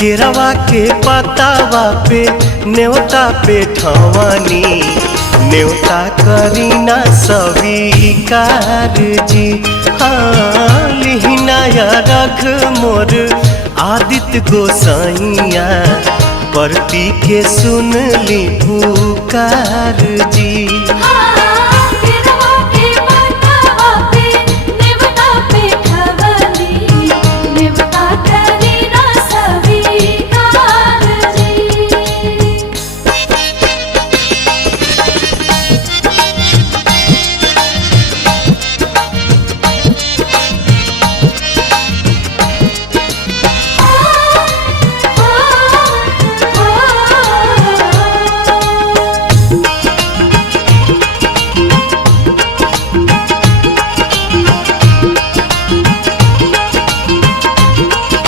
केरवा के पतावा पे न्योता पे ठवानी, न्योता करीना स्वीकार जी। हाँ लिहिना या रख मोर आदित्य गोसाइया, परती के सुन ली पुकार जी। हाँ